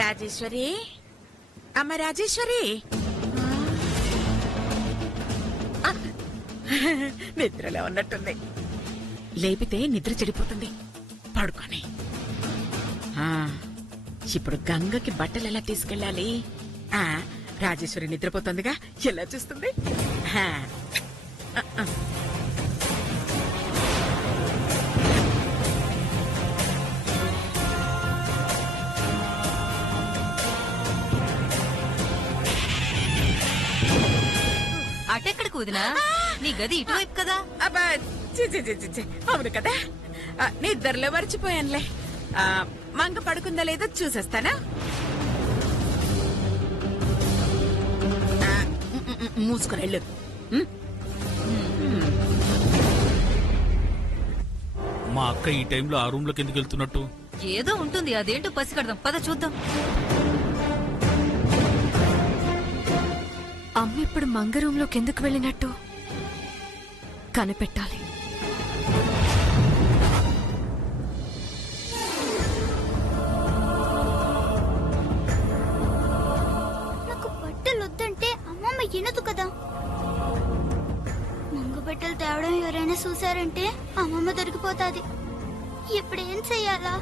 రాజేశ్వరి, అమ్మ రాజేశ్వరి, నిద్రలో ఉన్నట్టుంది. లేపితే నిద్ర చెడిపోతుంది. పడుకొని. ఇప్పుడు గంగకి బట్టలు ఎలా తీసుకెళ్ళాలి? రాజేశ్వరి నిద్రపోతుందిగా, ఎలా చూస్తుంది? అటెక్కడ కూదినా? నీ గది ఇటువైపు కదా. అబ్బా, అవును కదా, నిద్రలో మర్చిపోయానులే. మంగ పడుకుందా లేదో చూసేస్తానా? మూసుకురెళ్ళు. మా అక్క ఈ టైంలో ఆ రూమ్ లోకి ఎందుకు వెళ్తున్నట్టు? ఏదో ఉంటుంది, అదేంటో పసిగడదాం, పద చూద్దాం. అమ్మ ఇప్పుడు మంగ రూమ్ లోకి ఎందుకు వెళ్ళినట్టు కనిపెట్టాలి. నాకు బట్టలు వద్దంటే అమ్మమ్మ వినదు కదా. మంగ బట్టలు తేవడం ఎవరైనా చూసారంటే అమ్మమ్మ దొరికిపోతాది. ఇప్పుడు ఏం చెయ్యాలా?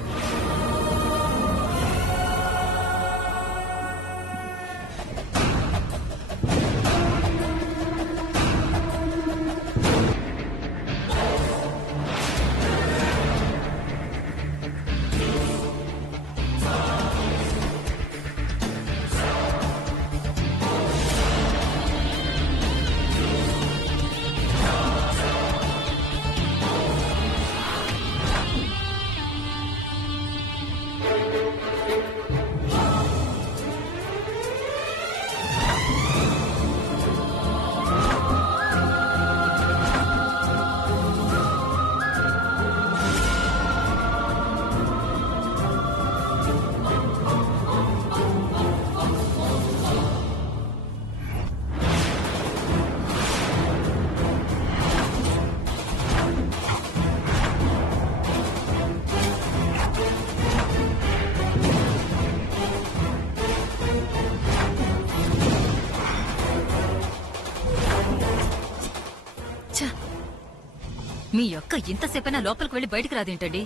మీ యొక్క ఇంతసేపైనా లోపలికి వెళ్లి బయటికి రాదేంటండి?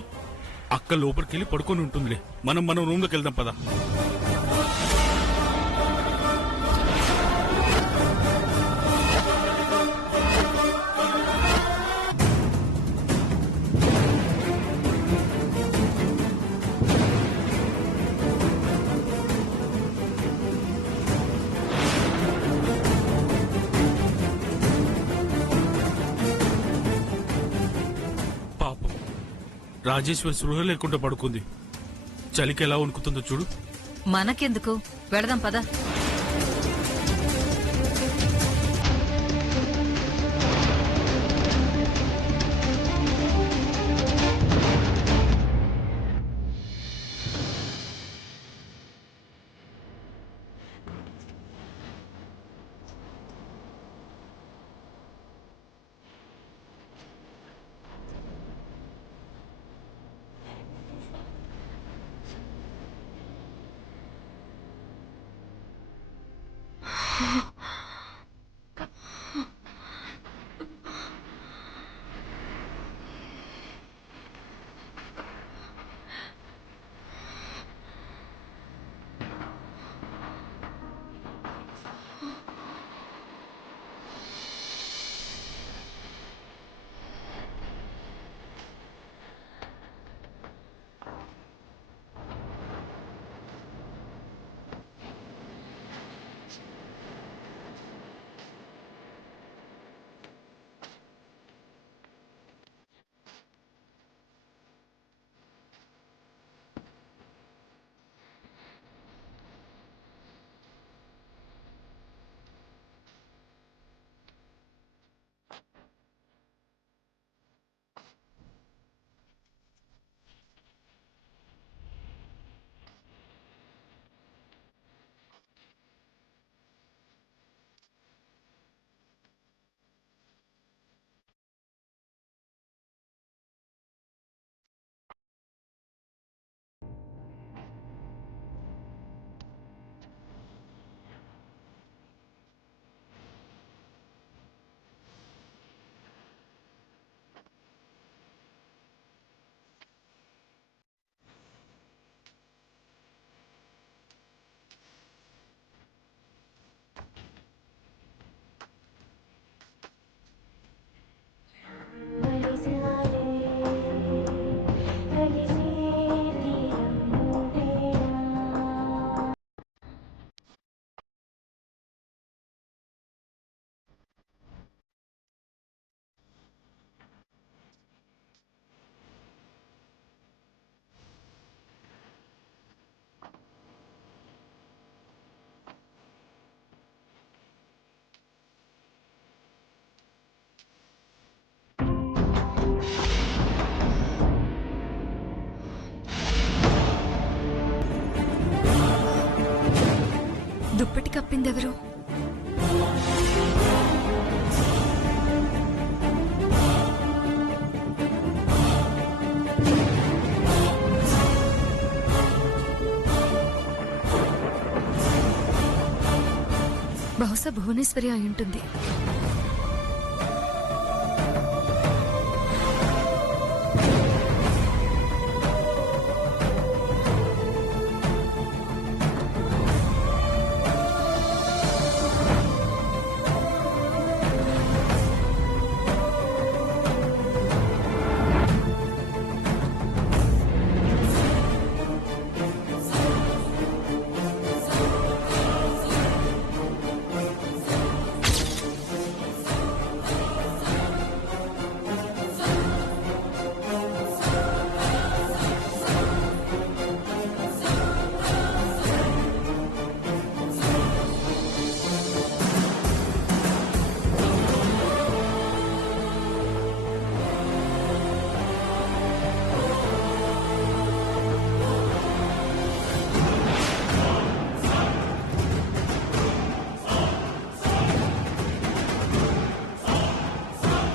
అక్క లోపలికి వెళ్ళి పడుకొని ఉంటుందిలే. మనం రూమ్ లోకి వెళ్దాం పదా. రాజేశ్వరి స్పృహ లేకుండా పడుకుంది. చలికి ఎలా వణుకుతుందో చూడు. మనకెందుకు, వెళదాం పద. దుప్పటి కప్పిందెవరు? బహుశా భువనేశ్వరి అయి ఉంటుంది.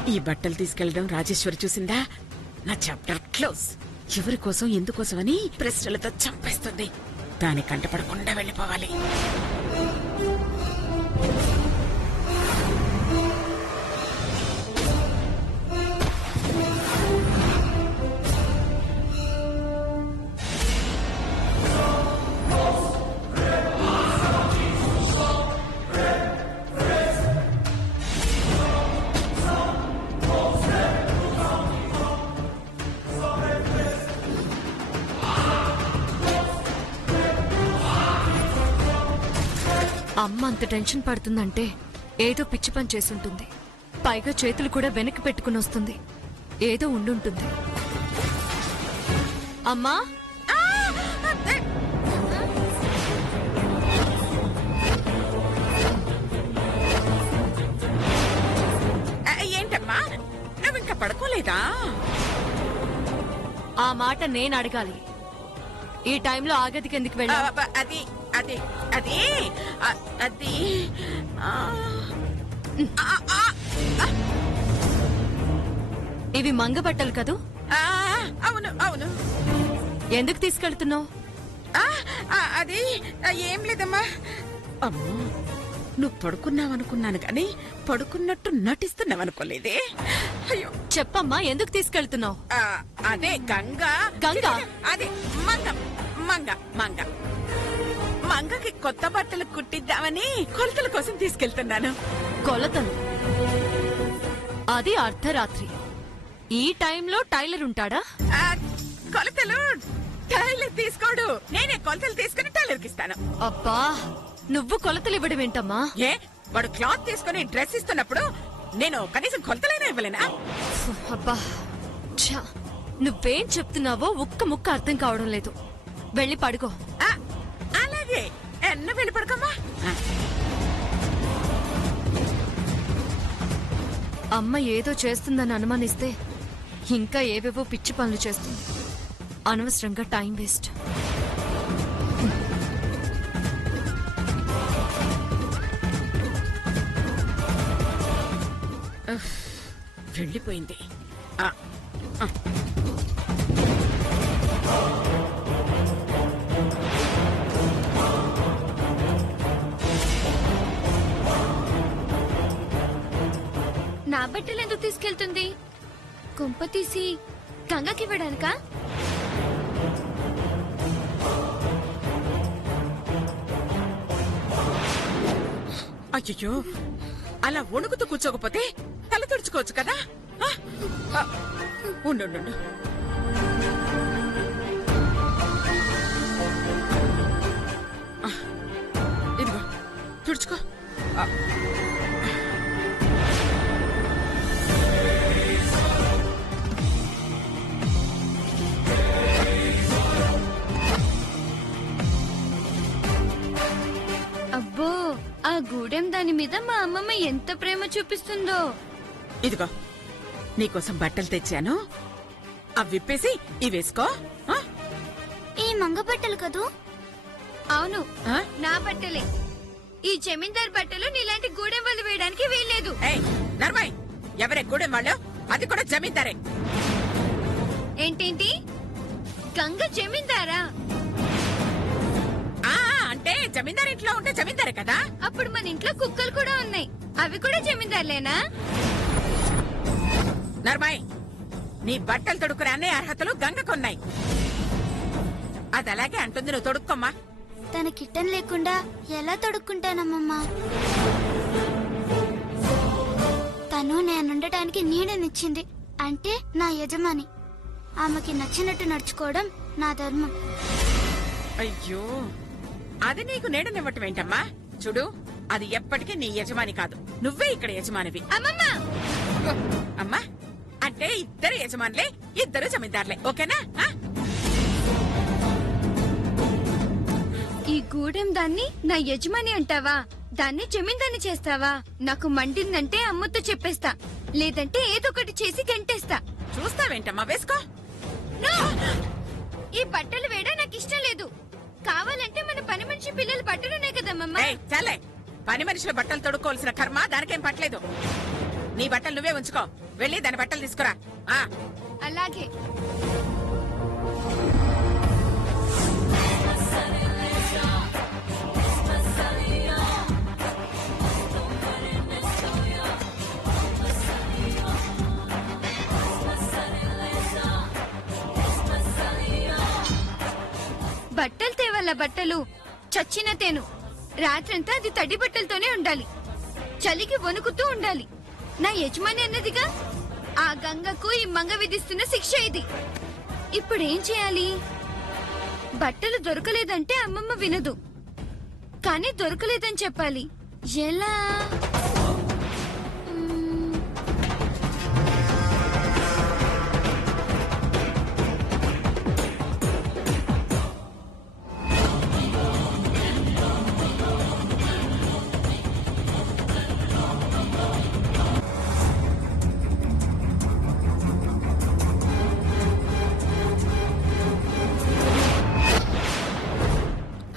ఈ బట్టలు తీసుకెళ్లడం రాజేశ్వరి చూసిందా? నా చాప్టర్ క్లోజ్. ఎవరి కోసం ఎందుకోసం అని ప్రశ్నలతో చంపేస్తుంది. దాని కంటపడకుండా వెళ్ళిపోవాలి. అమ్మ అంత టెన్షన్ పడుతుందంటే ఏదో పిచ్చి పని చేసుంటుంది. పైగా చేతులు కూడా వెనక్కి పెట్టుకుని వస్తుంది. ఏదో ఉండుంటుంది. అమ్మా, ఏంటమ్మా, నువ్వు ఇంకా పడుకోలేదా? ఆ మాట నేను అడగాలి. ఈ టైంలో ఆగదికి ఎందుకు వెళ్ళా? అది అది అది అది ఇవి మంగ బట్టలు కదూ? అవును అవును. ఎందుకు తీసుకెళ్తున్నావు? అది ఏం లేదమ్మా. అమ్మో, నువ్వు పడుకున్నావనుకున్నాను కానీ పడుకున్నట్టు నటిస్తున్నావనుకోలేదే. అయ్యో, చెప్పమ్మా, ఎందుకు తీసుకెళ్తున్నావు? అదే గంగా. గంగా? అదే మంగ మంగ మంగ మంగకి కొత్త బట్టలు కుట్టిద్దామని కొలతల కోసం తీసుకెళ్తున్నాను. కొలతలు? అది అర్ధరాత్రి. ఈ టైంలో టైలర్ ఉంటాడా? కొలతలు టైలర్ తీసుకోడు. నేనే కొలతలు తీసుకుని టైలర్కి ఇస్తాను. అబ్బా, నువ్వు కొలతలు ఇవ్వడం ఏంటమ్మా? ఏ, వాడు క్లాత్ తీసుకుని డ్రెస్ ఇస్తున్నప్పుడు నేను కనీసం కొలతలైనా ఇవ్వలేనా? అబ్బా, ఛ, నువ్వేం చెప్తున్నావో ఒక్క ముక్క అర్థం కావడం లేదు. వెళ్ళి పడుకో. అలాగే, ఎన్న వెళ్ళి పడుకోమ్మా. అమ్మ ఏదో చేస్తుందని అనుమానిస్తే ఇంకా ఏవేవో పిచ్చి పనులు చేస్తుంది. అనవసరంగా టైం వేస్ట్. వెళ్ళిపోయింది. నా బట్టలు ఎందుకు తీసుకెళ్తుంది? కుంప తీసి గంగకి ఇవ్వడానికా? అయ్యో, అలా వణుకుతూ కూర్చోకపోతే తల తుడుచుకోవచ్చు కదా. ఉండు, ఇదిగో తుడుచుకో. అబ్బో, ఆ గూడెం దాని మీద మా అమ్మమ్మ ఎంత ప్రేమ చూపిస్తుందో. ఇదిగో నీకోసం బట్టలు తెచ్చాను. అవి విప్పేసి ఇవి వేసుకో. ఈ మంగ బట్టలు కదూ? అవును, ఆ? నా బట్టలే. ఈ జమీందార్ బట్టలు నీలాంటి గూడెం వాళ్ళు వేయడానికి వీల్లేదు. ఏయ్ నర్మయ్, ఎవరే గూడెం వాళ్ళు? అది కూడా జమీందారే. ఏంటేంటి గంగ జమీందారా? ఆ అంటే జమీందార్ ఇంట్లో ఉంటే జమీందారే కదా. అప్పుడు మన ఇంట్లో కుక్కలు కూడా ఉన్నాయి, అవి కూడా జమీందార్లేనా? నర్మయ్, నీ బట్టలు తొడుక్కునే అన్ని అర్హతలు గంగకున్నాయి. అది అలాగే అంటుంది, నువ్వు తొడుక్కోమ్మా. తన కిట్టన్ లేకుండా ఎలా తొడుక్కుంటానమ్మమ్మా? తను నేనుండటానికి నీడనిచ్చింది, అంటే నా యజమాని. ఆమెకి నచ్చినట్టు నడుచుకోవడం నా ధర్మం. అయ్యో, అది నీకు నీడనివ్వటం ఏంటమ్మా? చూడు, అది ఎప్పటికీ నీ యజమాని కాదు, నువ్వే ఇక్కడ యజమానివి. అమ్మమ్మ, అమ్మా అంటే ఇద్దరు యజమానులే, ఇద్దరు జమీందార్లే, ఓకేనా? ఈ గూడెం దాన్ని నా యజమాని అంటావా? దాన్ని జమీందాన్ని చేస్తావా? నాకు మండిందంటే అమ్మతో చెప్పేస్తా, లేదంటే ఏదో ఒకటి చేసి గంటేస్తా. చూస్తావేంటమ్మా, వేసుకో. నో! ఈ బట్టలు వేయడం నాకు ఇష్టం లేదు. కావాలంటే మన పని మనిషి పిల్లల బట్టలునే కదమ్మమ్మ. ఏయ్, చాలే. పని మనుషుల బట్టలు తొడుక్కోవాల్సిన కర్మ దానికేం పట్టలేదు. నీ బట్టలు నువ్వే ఉంచుకో, వెళ్ళి దాని బట్టలు తీసుకురా. అలాగే. బట్టలు తేవాల బట్టలు చచ్చిన తేను. రాత్రంతా అది తడి బట్టలతోనే ఉండాలి, చలికి వణుకుతూ ఉండాలి. నా యజమాని అన్నదిగా, ఆ గంగకు ఈ మంగ విధిస్తున్న శిక్ష ఇది. ఇప్పుడేం చేయాలి? బట్టలు దొరకలేదంటే అమ్మమ్మ వినదు, కానీ దొరకలేదని చెప్పాలి. ఎలా?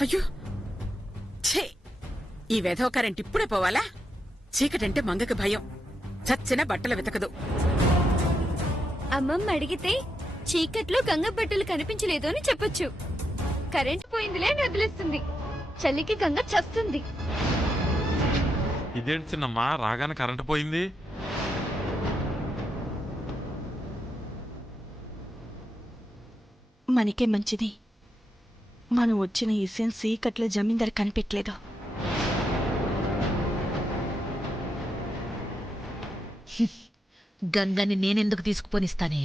అయ్యో, ఛే, ఈ వెధవ కరెంట్ ఇప్పుడే పోవాలా? చీకటంటే మంగకి భయం, చచ్చిన బట్టలు వెతకదు. అమ్మమ్మ అడిగితే చీకట్లో గంగ బట్టలు కనిపించలేదు అని చెప్పొచ్చు. కరెంట్ పోయిందిలే అని వదిలేస్తుంది, చలికి గంగ చస్తుంది. ఇదేంటి చిన్నమ్మా, రాగానే కరెంటు పోయింది? మనకే మంచిది, మనం వచ్చిన విషయం సీకట్లో జమీందారు కనిపెట్టలేదు. గంగని నేనెందుకు తీసుకుపోనిస్తానే?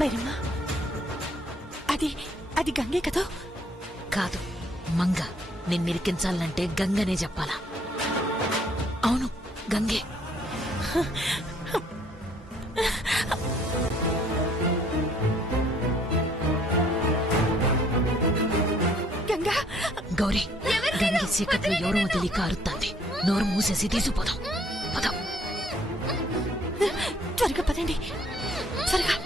మేరమ్మా, అది గంగే కదా? కాదు, మంగ. నిన్నిరికించాలంటే గంగనే చెప్పాలా? అవును, గంగే. గంగా, గౌరీ, గంగి చీకట్లో ఎవరో తెలియక అరుతుంది. నోరు మూసేసి తీసుకుపోదాం. పదం. త్వరగా పదండి, త్వరగా.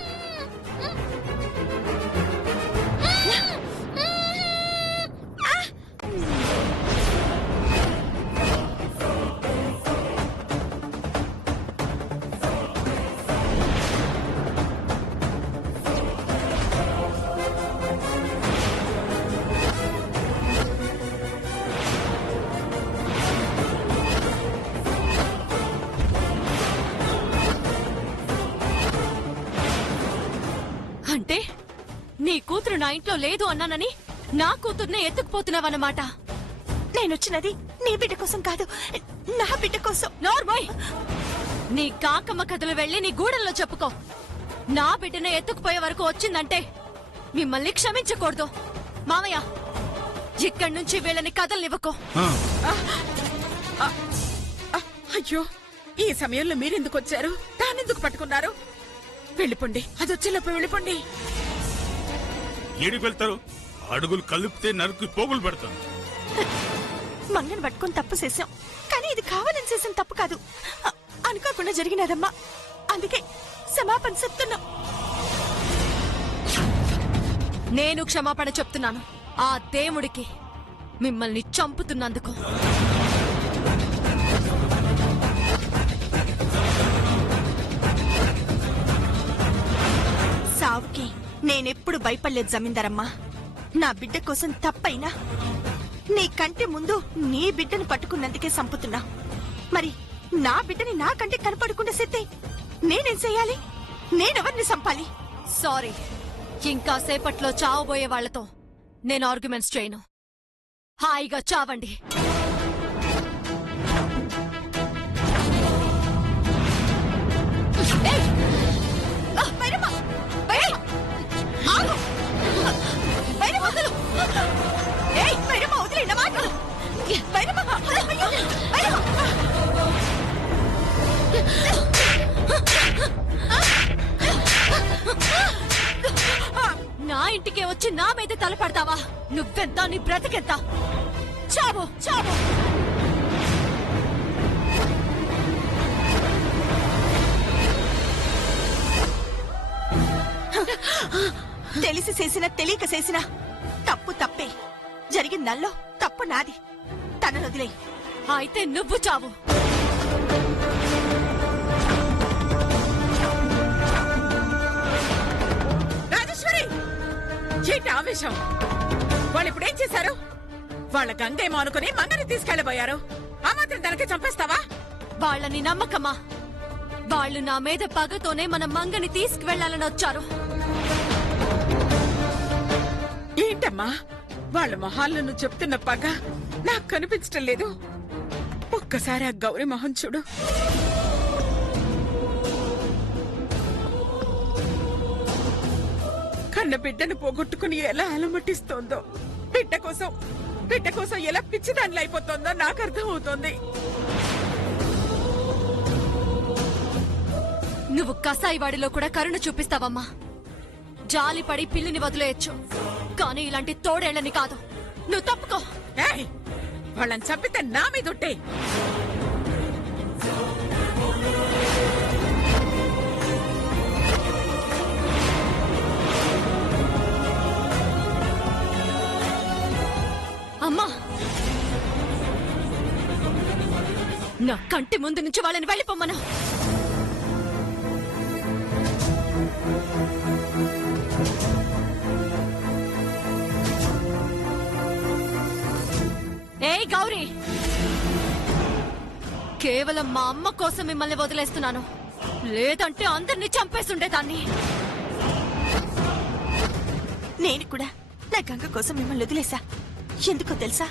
అంటే నీ కూతురు నా ఇంట్లో లేదు అన్నానని నా కూతుర్నే ఎత్తుకుపోతున్నావన్నమాట. నేనొచ్చినది నీ బిడ్డ కోసం కాదు, నా బిడ్డ కోసం. నోర్మోయ్, నీ కాకమ్మ కథలు వెళ్ళి నీ గూడెల్లో చెప్పుకో. నా బిడ్డనే ఎత్తుకుపోయే వరకు వచ్చిందంటే మిమ్మల్ని క్షమించకూడదు. మామయ్య, ఇక్కడి నుంచి వీళ్ళని కథలనివ్వకో. అయ్యో, ఈ సమయంలో మీరెందుకు వచ్చారు? దానెందుకు పట్టుకున్నారు? వెళ్ళిపోండి, అది వచ్చేలోపు వెళ్ళిపోండి. ఏడికి వెళ్తారు? అడుగులు కలిపితే నరికి పోగులు పెడతాను. మంగని పట్టుకొని తప్పు చేశాం, కానీ ఇది కావాలని చేసిన తప్పు కాదు, అనుకోకుండా జరిగినదమ్మా. అందుకే క్షమాపణ చెప్తున్నాం. నేను క్షమాపణ చెప్తున్నాను ఆ దేవుడికి, మిమ్మల్ని చంపుతున్నందుకు. సావుకి నేనెప్పుడు భయపడలేదు జమీందారమ్మా. నా బిడ్డ కోసం తప్పైనా నీ కంటి ముందు నీ బిడ్డను పట్టుకున్నందుకే సంపుతున్నా. మరి నా బిడ్డని నా కంటే కనపడకుండా సెత్తే నేనేం చెయ్యాలి? నేనెవరిని సంపాలి? సారీ, ఇంకా సేపట్లో చావబోయే వాళ్లతో నేను ఆర్గ్యుమెంట్స్ చేయను. హాయిగా చావండి. నా ఇంటికే వచ్చి నా మీద తలపడతావా? నువ్వెంత, నీ బ్రతికెంత? చావు, చావు. తెలిసి చేసినా తెలియక చేసినా తప్పు తప్పే. జరిగిందల్లో తప్పు నాది. తనను వదిలే. అయితే నువ్వు చావు. రాజేశ్వరి, ఏంటి ఆవేశం? వాళ్ళు ఇప్పుడు ఏం చేశారు? వాళ్ళ గంగేమో అనుకుని మంగని తీసుకెళ్లబోయారు. ఆ మాత్రం దానికి చంపేస్తావా? వాళ్ళని నమ్మకమా? వాళ్ళు నా మీద పగతోనే మన మంగని తీసుకువెళ్లాలని వచ్చారు. ఏంటమ్మా వాళ్ళ మొహాల్లో నువ్వు చెప్తున్న పగ నాకు కనిపించటం లేదు. ఒక్కసారి ఆ గౌరీ మొహం చూడు. కన్న బిడ్డను పోగొట్టుకుని ఎలా అలమటిస్తోందో, బిడ్డ కోసం ఎలా పిచ్చిదానిలో అయిపోతుందో నాకు అర్థం అవుతోంది. నువ్వు కసాయివాడిలో కూడా కరుణ చూపిస్తావమ్మా. జాలిపడి పిల్లిని వదిలేయచ్చు, కానీ ఇలాంటి తోడేళ్లని కాదు. నువ్వు తప్పుకో. ఏయ్, వాళ్ళని చంపితే నా మీదొట్టే. అమ్మా, నా కంటి ముందు నుంచి వాళ్ళని వెళ్ళిపోమ్మను. ఏయ్ గౌరీ, కేవలం మా అమ్మ కోసం మిమ్మల్ని వదిలేస్తున్నాను, లేదంటే అందరినీ చంపేస్తుండేదాన్ని. నేను కూడా నా గంగ కోసం మిమ్మల్ని వదిలేసా. ఎందుకో తెలుసా?